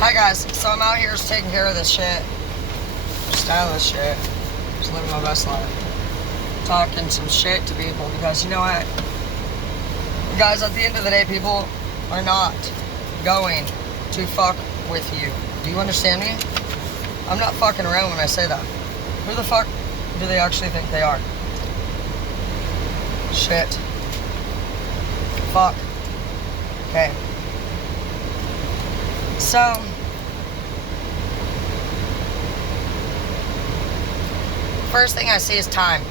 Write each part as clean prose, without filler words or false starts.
Hi guys, so I'm out here just taking care of this shit. Style this shit. Just living my best life. Talking some shit to people because you know what? Guys, at the end of the day, people are not going to fuck with you. Do you understand me? I'm not fucking around when I say that. Who the fuck do they actually think they are? Shit. Fuck. Okay. So, first thing I see is time.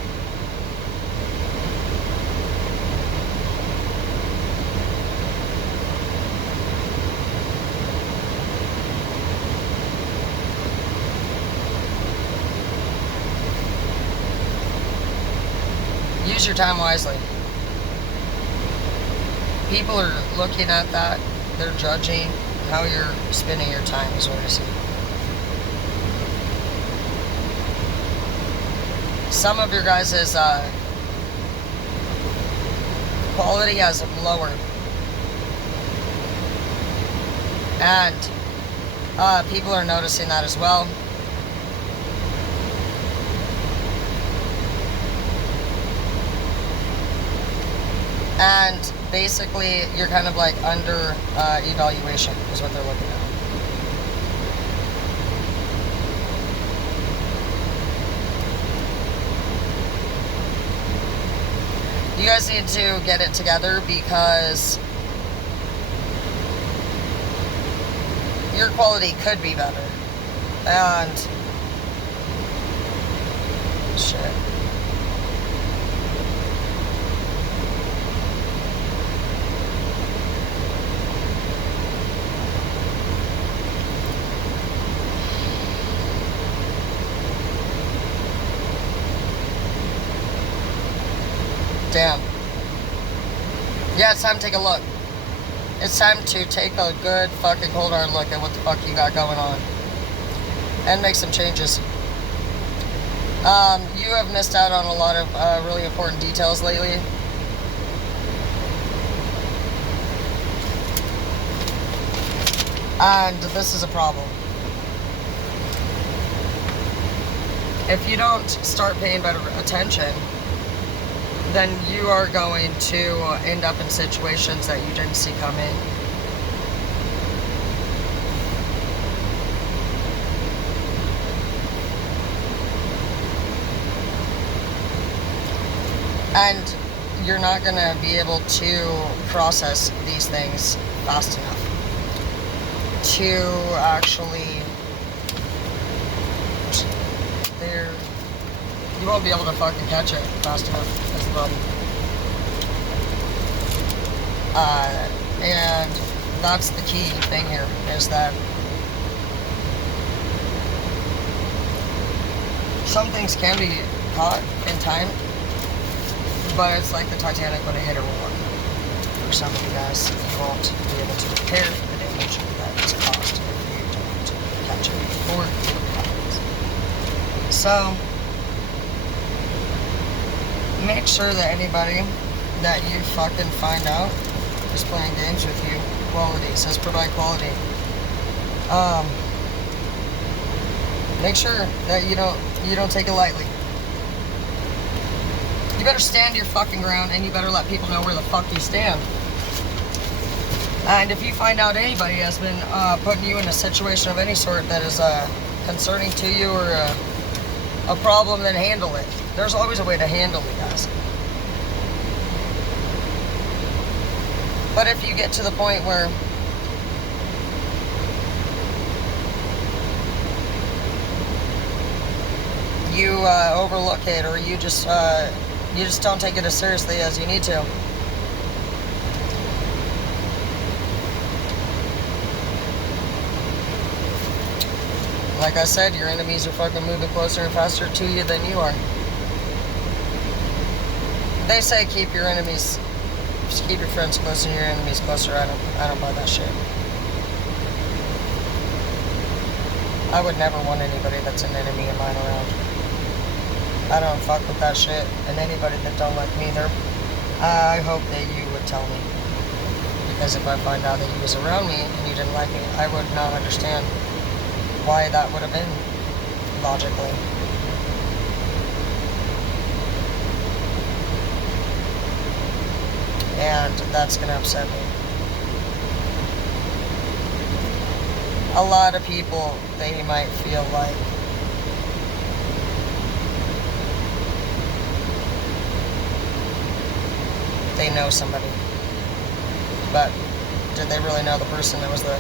Use your time wisely. People are looking at that. They're judging how you're spending your time is what I see. Some of your guys' quality has lowered. And people are noticing that as well. And basically, you're kind of like under evaluation is what they're looking at. You guys need to get it together because your quality could be better. And shit. Damn. Yeah, it's time to take a look. It's time to take a good fucking cold hard look at what the fuck you got going on. And make some changes. You have missed out on a lot of really important details lately. And this is a problem. If you don't start paying better attention, then you are going to end up in situations that you didn't see coming. And you're not going to be able to process these things fast enough to actually, you won't be able to fucking catch it fast enough. That's the problem. And that's the key thing here, is that some things can be caught in time, but it's like the Titanic when it hit a rock. For some of you guys, you won't be able to repair the damage that is caused if you don't catch it before it happens. So, make sure that anybody that you fucking find out is playing games with you. Quality. It says provide quality. Make sure that you don't take it lightly. You better stand your fucking ground and you better let people know where the fuck you stand. And if you find out anybody has been putting you in a situation of any sort that is concerning to you or a problem, then handle it. There's always a way to handle it, guys. But if you get to the point where you overlook it, or you just don't take it as seriously as you need to, like I said, your enemies are fucking moving closer and faster to you than you are. They say keep your friends closer and your enemies closer. I don't buy that shit. I would never want anybody that's an enemy of mine around. I don't fuck with that shit. And anybody that don't like me, I hope that you would tell me. Because if I find out that he was around me and he didn't like me, I would not understand why that would have been logically. And that's going to upset me. A lot of people, they might feel like they know somebody, but did they really know the person that was the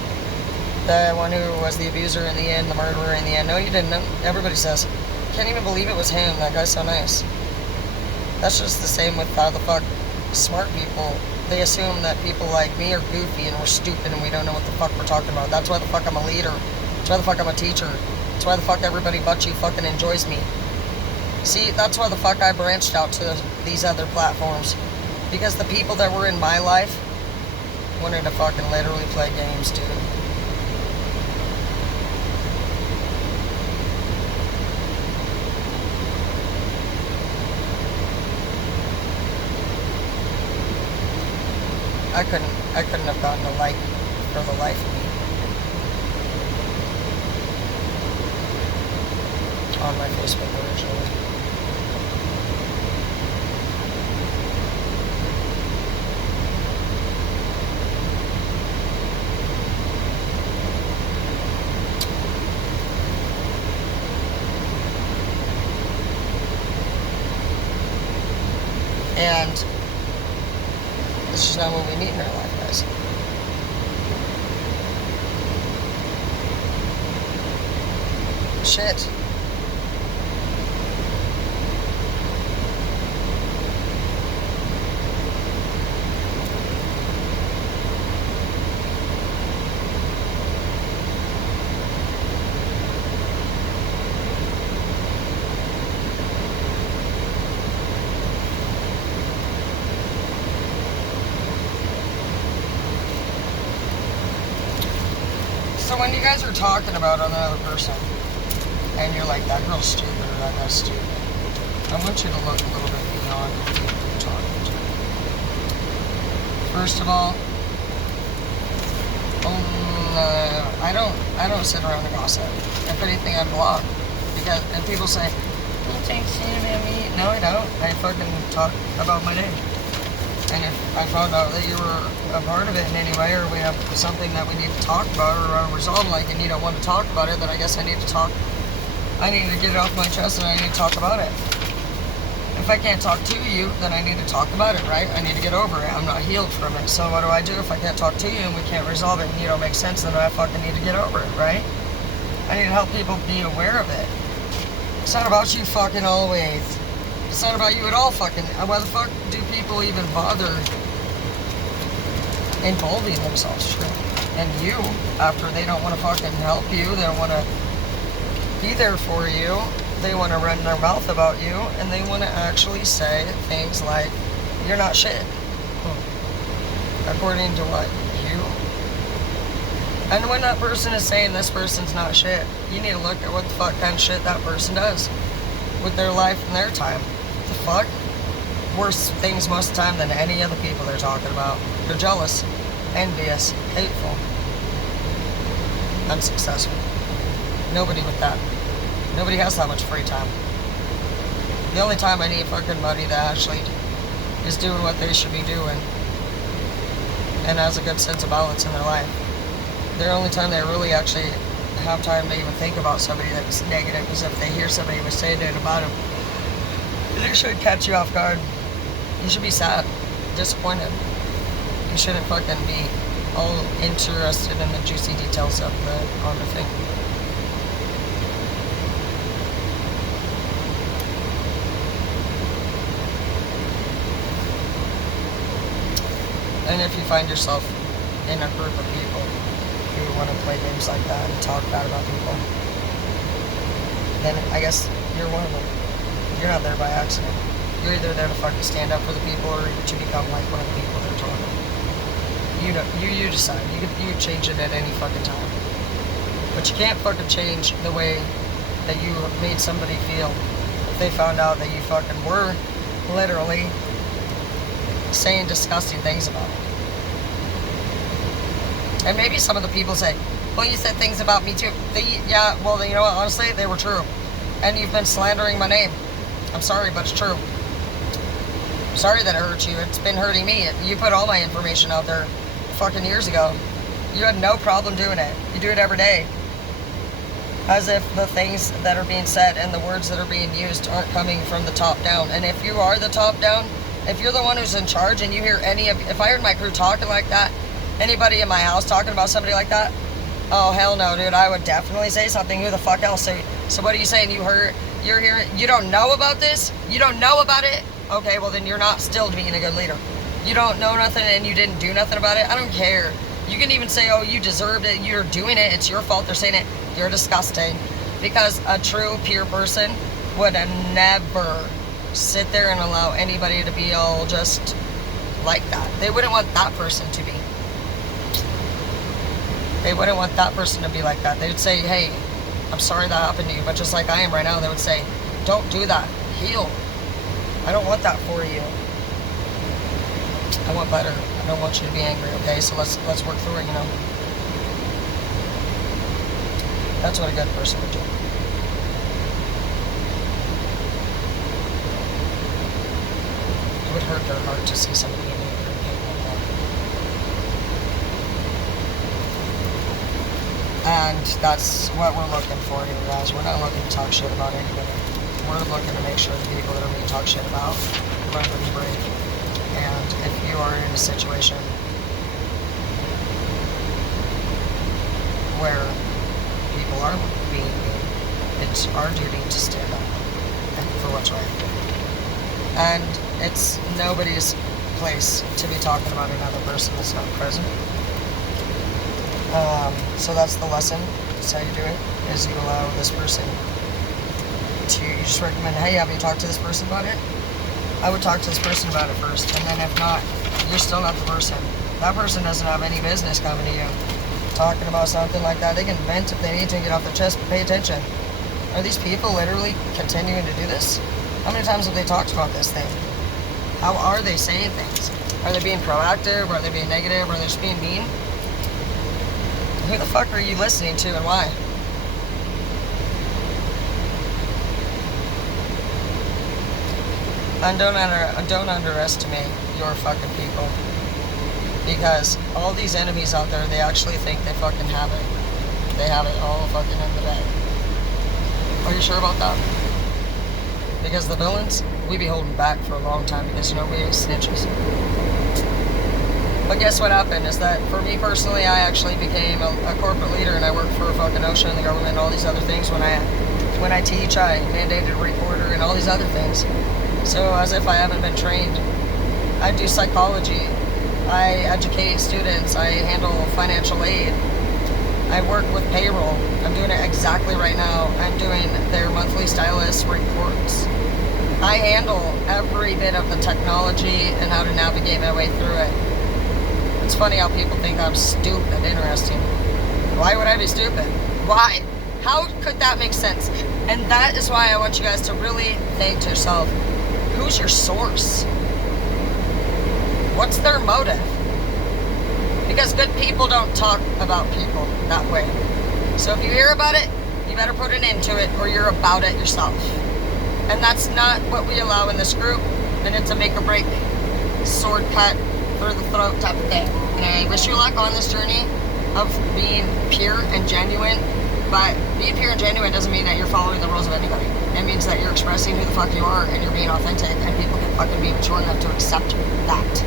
one who was the abuser in the end, the murderer in the end? No, you didn't. Everybody says, can't even believe it was him. That guy's so nice. That's just the same with how the fuck smart people, they assume that people like me are goofy and we're stupid and we don't know what the fuck we're talking about. That's why the fuck I'm a leader. That's why the fuck I'm a teacher. That's why the fuck everybody but you fucking enjoys me. See, that's why the fuck I branched out to these other platforms. Because the people that were in my life wanted to fucking literally play games, dude. I couldn't have gotten a like for the life of me on my Facebook originally. And it's just not what we need in our life, guys. Shit. So when you guys are talking about another person, and you're like, that girl's stupid or that guy's stupid, I want you to look a little bit beyond the people you're talking to. First of all, I don't sit around and gossip. If anything, I block. Because, and people say, you think shit about me? No, I don't. I fucking talk about my name. And if I found out that you were a part of it in any way, or we have something that we need to talk about, or resolve, like, and you don't want to talk about it, then I guess I need to talk. I need to get it off my chest, and I need to talk about it. If I can't talk to you, then I need to talk about it, right? I need to get over it. I'm not healed from it. So what do I do if I can't talk to you and we can't resolve it and you don't make sense? Then I fucking need to get over it, right? I need to help people be aware of it. It's not about you fucking always. It's not about you at all fucking. Why the fuck do people even bother involving themselves? Sure. And you, after they don't want to fucking help you, they don't want to be there for you, they want to run their mouth about you, and they want to actually say things like, you're not shit. According to what? You? And when that person is saying this person's not shit, you need to look at what the fuck kind of shit that person does with their life and their time. The fuck? Worse things most of the time than any of the people they're talking about. They're jealous, envious, hateful, unsuccessful. Nobody with that. Nobody has that much free time. The only time I need fucking money that actually is doing what they should be doing and has a good sense of balance in their life. The only time they really actually have time to even think about somebody that's negative is if they hear somebody was saying it about them. It should catch you off guard. You should be sad, disappointed. You shouldn't fucking be all interested in the juicy details of the thing. And if you find yourself in a group of people who want to play games like that and talk bad about people, then I guess you're one of them. You're not there by accident. You're either there to fucking stand up for the people or to become like one of the people they're talking. You know, you decide. You can change it at any fucking time. But you can't fucking change the way that you made somebody feel if they found out that you fucking were literally saying disgusting things about it. And maybe some of the people say, well, you said things about me too. Yeah, well, you know what? Honestly, they were true. And you've been slandering my name. I'm sorry, but it's true. Sorry that it hurt you. It's been hurting me. You put all my information out there fucking years ago. You had no problem doing it. You do it every day. As if the things that are being said and the words that are being used aren't coming from the top down. And if you are the top down, if you're the one who's in charge and you hear if I heard my crew talking like that, anybody in my house talking about somebody like that, oh, hell no, dude, I would definitely say something. Who the fuck else? So what are you saying? You're hearing, you don't know about this? You don't know about it? Okay, well then you're not still being a good leader. You don't know nothing and you didn't do nothing about it? I don't care. You can even say, oh, you deserved it, you're doing it, it's your fault they're saying it. You're disgusting. Because a true pure person would never sit there and allow anybody to be all just like that. They wouldn't want that person to be. They wouldn't want that person to be like that. They would say, hey, I'm sorry that happened to you, but just like I am right now, they would say, don't do that. Heal. I don't want that for you. I want better. I don't want you to be angry, okay? So let's work through it, you know? That's what a good person would do. It would hurt their heart to see somebody in anger and pain like that. And that's what we're looking for here, guys. We're not looking to talk shit about anybody. We're looking to make sure the people that are being talked shit about learn to be brave. And if you are in a situation where people are being mean, it's our duty to stand up for what's right. And it's nobody's place to be talking about another person that's not present. So that's the lesson. That's how you do it, is you allow this person to, you just recommend, hey, have you talked to this person about it? I would talk to this person about it first, and then if not, you're still not the person. That person doesn't have any business coming to you talking about something like that. They can vent if they need to and get off their chest, but pay attention. Are these people literally continuing to do this? How many times have they talked about this thing? How are they saying things? Are they being proactive? Are they being negative? Are they just being mean? Who the fuck are you listening to and why? And don't underestimate your fucking people. Because all these enemies out there, they actually think they fucking have it. They have it all fucking in the bag. Are you sure about that? Because the villains, we be holding back for a long time because, you know, we ain't snitches. But guess what happened is that for me personally, I actually became a corporate leader, and I worked for fucking OSHA and the government and all these other things. When I teach, I mandated a reporter and all these other things. So as if I haven't been trained, I do psychology. I educate students. I handle financial aid. I work with payroll. I'm doing it exactly right now. I'm doing their monthly stylist reports. I handle every bit of the technology and how to navigate my way through it. It's funny how people think I'm stupid. Interesting. Why would I be stupid? Why? How could that make sense? And that is why I want you guys to really think to yourself, who's your source? What's their motive? Because good people don't talk about people that way. So if you hear about it, you better put an end to it, or you're about it yourself. And that's not what we allow in this group. And it's a make or break, sword cut through the throat type of thing. And I wish you luck on this journey of being pure and genuine. But being pure and genuine doesn't mean that you're following the rules of anybody. It means that you're expressing who the fuck you are and you're being authentic, and people can fucking be mature enough to accept that.